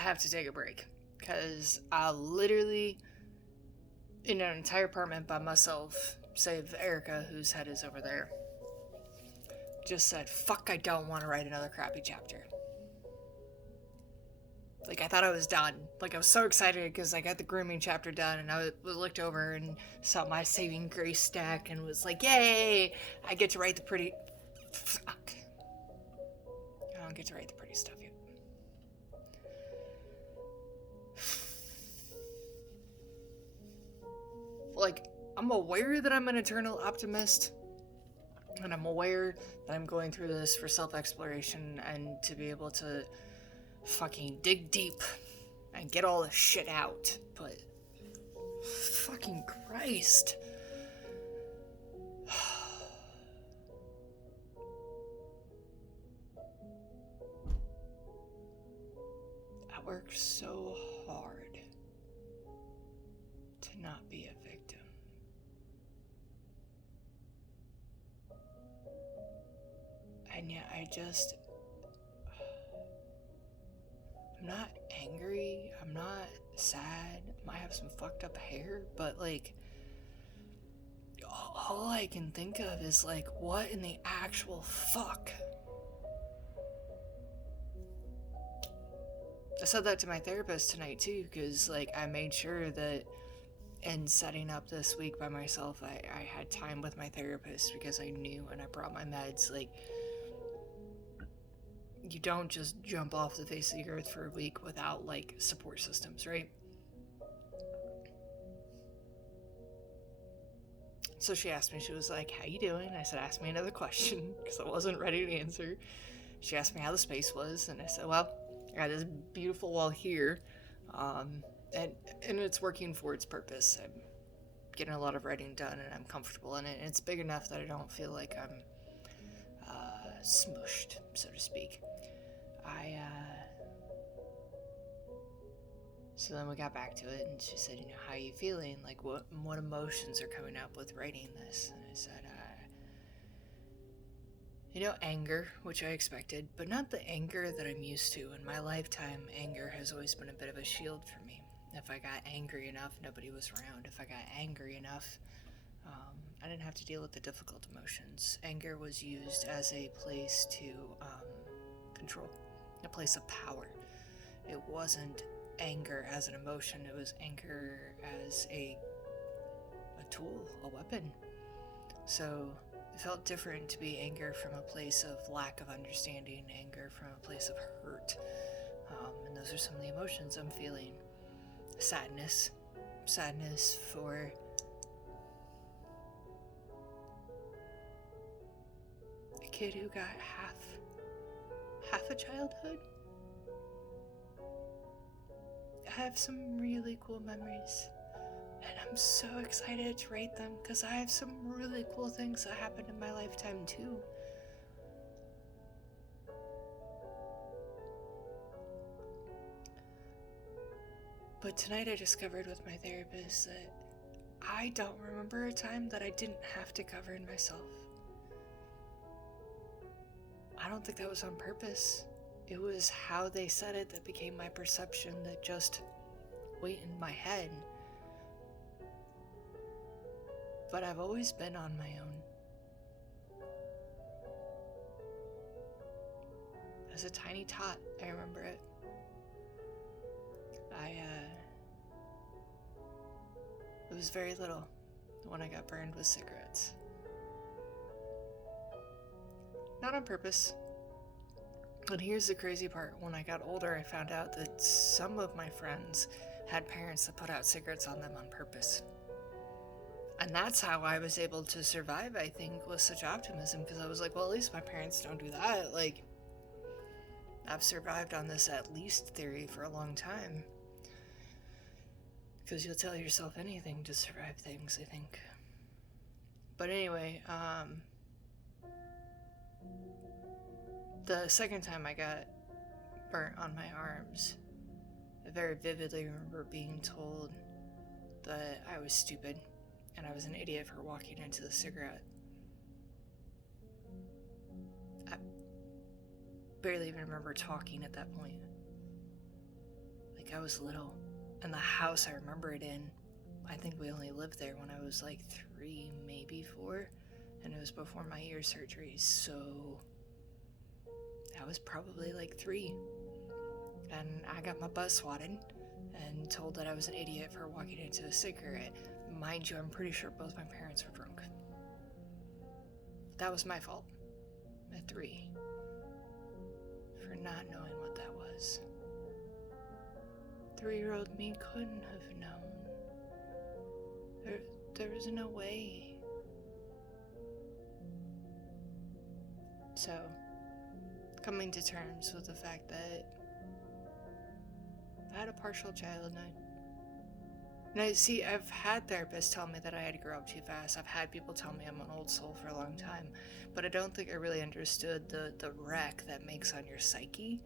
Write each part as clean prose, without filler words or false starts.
have to take a break. Because I literally, in an entire apartment by myself, save Erica, whose head is over there, just said, fuck, I don't want to write another crappy chapter. Like, I thought I was done. Like, I was so excited because I got the grooming chapter done, and I looked over and saw my saving grace stack and was like, yay! I get to write the pretty... Fuck. I don't get to write the pretty stuff yet. Like, I'm aware that I'm an eternal optimist, and I'm aware that I'm going through this for self-exploration and to be able to fucking dig deep and get all this shit out, but fucking Christ. I work so hard to not be a victim. And yet I'm not angry, I'm not sad, I might have some fucked up hair, but like, all I can think of is like, what in the actual fuck? I said that to my therapist tonight too, because like, I made sure that in setting up this week by myself, I had time with my therapist because I knew, and I brought my meds. Like, you don't just jump off the face of the earth for a week without like support systems, right? So she asked me, she was like, how you doing? I said, ask me another question, because I wasn't ready to answer. She asked me how the space was, and I said, well, I got this beautiful wall here, and it's working for its purpose. I'm getting a lot of writing done, and I'm comfortable in it, and it's big enough that I don't feel like I'm smushed, so to speak. So then we got back to it, and she said, how are you feeling? Like, what emotions are coming up with writing this? And I said, anger, which I expected, but not the anger that I'm used to. In my lifetime, anger has always been a bit of a shield for me. If I got angry enough, nobody was around. If I got angry enough, I didn't have to deal with the difficult emotions. Anger was used as a place to control, a place of power. It wasn't anger as an emotion, it was anger as a tool, a weapon. So it felt different to be anger from a place of lack of understanding, anger from a place of hurt. And those are some of the emotions I'm feeling. Sadness for a kid who got half a childhood. I have some really cool memories, and I'm so excited to write them because I have some really cool things that happened in my lifetime too. But tonight I discovered with my therapist that I don't remember a time that I didn't have to govern myself. I don't think that was on purpose. It was how they said it that became my perception that just went in my head. But I've always been on my own. As a tiny tot, I remember it. It was very little when I got burned with cigarettes. Not on purpose. And here's the crazy part. When I got older, I found out that some of my friends had parents that put out cigarettes on them on purpose. And that's how I was able to survive, I think, with such optimism, because I was like, well, at least my parents don't do that. Like, I've survived on this at least theory for a long time. Because you'll tell yourself anything to survive things, I think. But anyway, the second time I got burnt on my arms, I very vividly remember being told that I was stupid and I was an idiot for walking into the cigarette. I barely even remember talking at that point. like I was little. And the house I remember it in, I think we only lived there when I was like 3, maybe 4. And it was before my ear surgery, so I was probably like 3. And I got my butt swatted and told that I was an idiot for walking into a cigarette. Mind you, I'm pretty sure both my parents were drunk. That was my fault at 3 for not knowing what that was. 3-year-old me couldn't have known. There was no way. So, coming to terms with the fact that I had a partial childhood. And I've had therapists tell me that I had to grow up too fast. I've had people tell me I'm an old soul for a long time. But I don't think I really understood the wreck that makes on your psyche.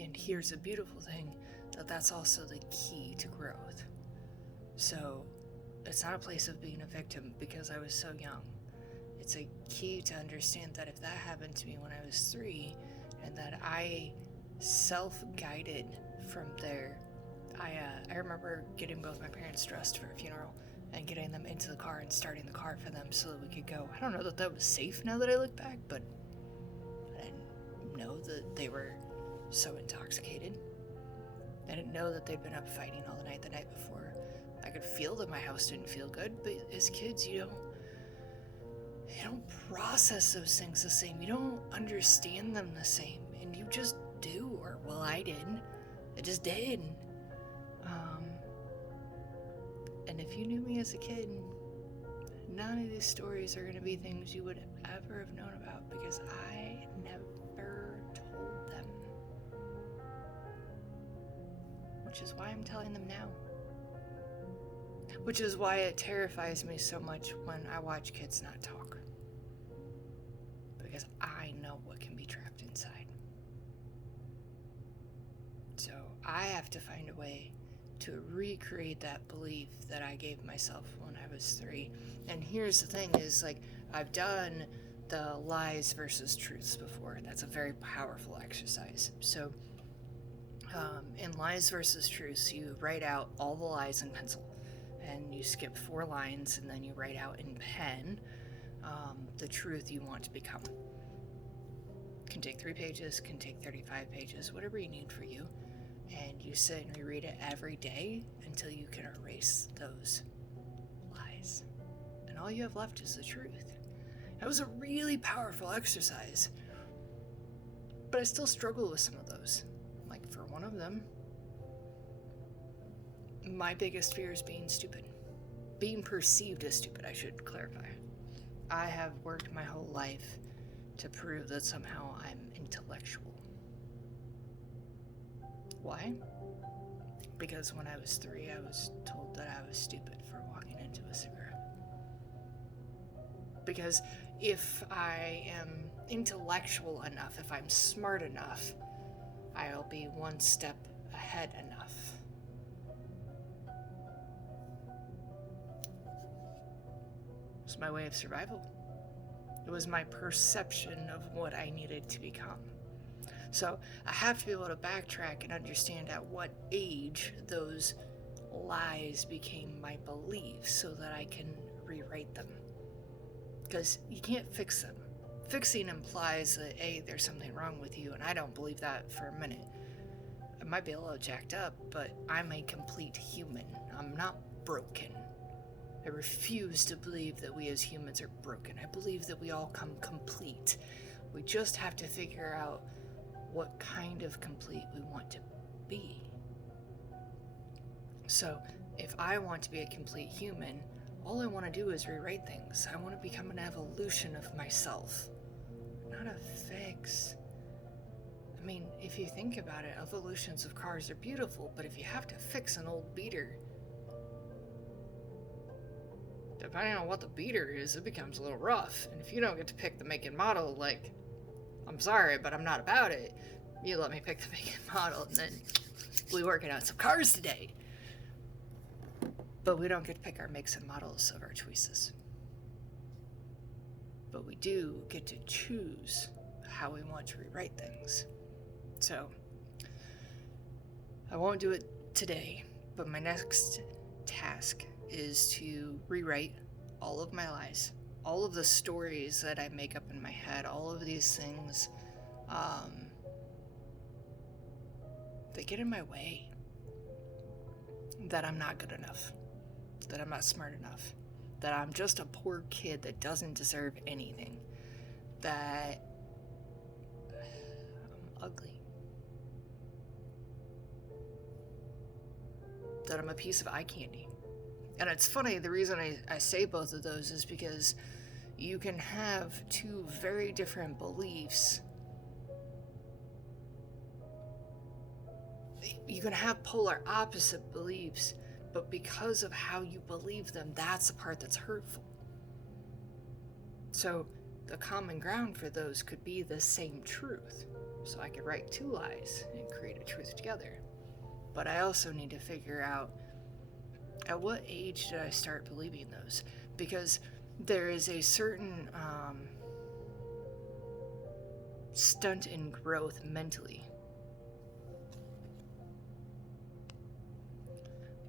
And here's a beautiful thing, that's also the key to growth. So, it's not a place of being a victim because I was so young. It's a key to understand that if that happened to me when I was 3, and that I self-guided from there. I remember getting both my parents dressed for a funeral and getting them into the car and starting the car for them so that we could go. I don't know that was safe now that I look back, but I didn't know that they were so intoxicated. I didn't know that they'd been up fighting all the night before. I could feel that my house didn't feel good, but as kids, you don't process those things the same. You don't understand them the same, and you just do. Or, well, I did. I just did. And if you knew me as a kid, none of these stories are going to be things you would ever have known about because I never told them. Which is why I'm telling them now. Which is why it terrifies me so much when I watch kids not talk. Because I know what can be trapped inside. So I have to find a way to recreate that belief that I gave myself when I was 3. And here's the thing is, like, I've done the lies versus truths before. That's a very powerful exercise. So in lies versus truths, you write out all the lies in pencil. And you skip 4 lines, and then you write out in pen the truth you want to become. Can take 3 pages, can take 35 pages, whatever you need for you. And you sit and reread it every day until you can erase those lies. And all you have left is the truth. That was a really powerful exercise. But I still struggle with some of those. Like, for one of them, my biggest fear is being stupid. Being perceived as stupid, I should clarify. I have worked my whole life to prove that somehow I'm intellectual. Why? Because when I was 3, I was told that I was stupid for walking into a cigarette. Because if I am intellectual enough, if I'm smart enough, I'll be one step ahead enough. It was my way of survival. It was my perception of what I needed to become. So I have to be able to backtrack and understand at what age those lies became my beliefs so that I can rewrite them. Because you can't fix them. Fixing implies that, A, there's something wrong with you, and I don't believe that for a minute. I might be a little jacked up, but I'm a complete human. I'm not broken. I refuse to believe that we as humans are broken. I believe that we all come complete. We just have to figure out what kind of complete we want to be. So, if I want to be a complete human, all I want to do is rewrite things. I want to become an evolution of myself, not a fix. I mean, if you think about it, evolutions of cars are beautiful, but if you have to fix an old beater, depending on what the beater is, it becomes a little rough. And if you don't get to pick the make and model, like, I'm sorry, but I'm not about it. You let me pick the make and model, and then we working on some cars today. But we don't get to pick our makes and models of our choices. But we do get to choose how we want to rewrite things. So, I won't do it today, but my next task is to rewrite all of my lies, all of the stories that I make up in my head, all of these things that get in my way, that I'm not good enough, that I'm not smart enough, that I'm just a poor kid that doesn't deserve anything, that I'm ugly, that I'm a piece of eye candy. And it's funny, the reason I say both of those is because you can have two very different beliefs. You can have polar opposite beliefs, but because of how you believe them, that's the part that's hurtful. So the common ground for those could be the same truth. So I could write two lies and create a truth together. But I also need to figure out, at what age did I start believing those? Because there is a certain stunt in growth mentally.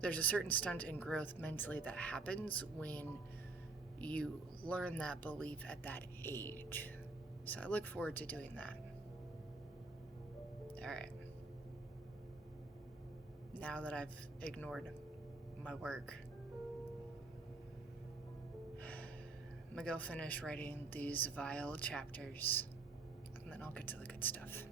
There's a certain stunt in growth mentally that happens when you learn that belief at that age. So I look forward to doing that. Alright. Now that I've ignored my work, I'm gonna go finish writing these vile chapters, and then I'll get to the good stuff.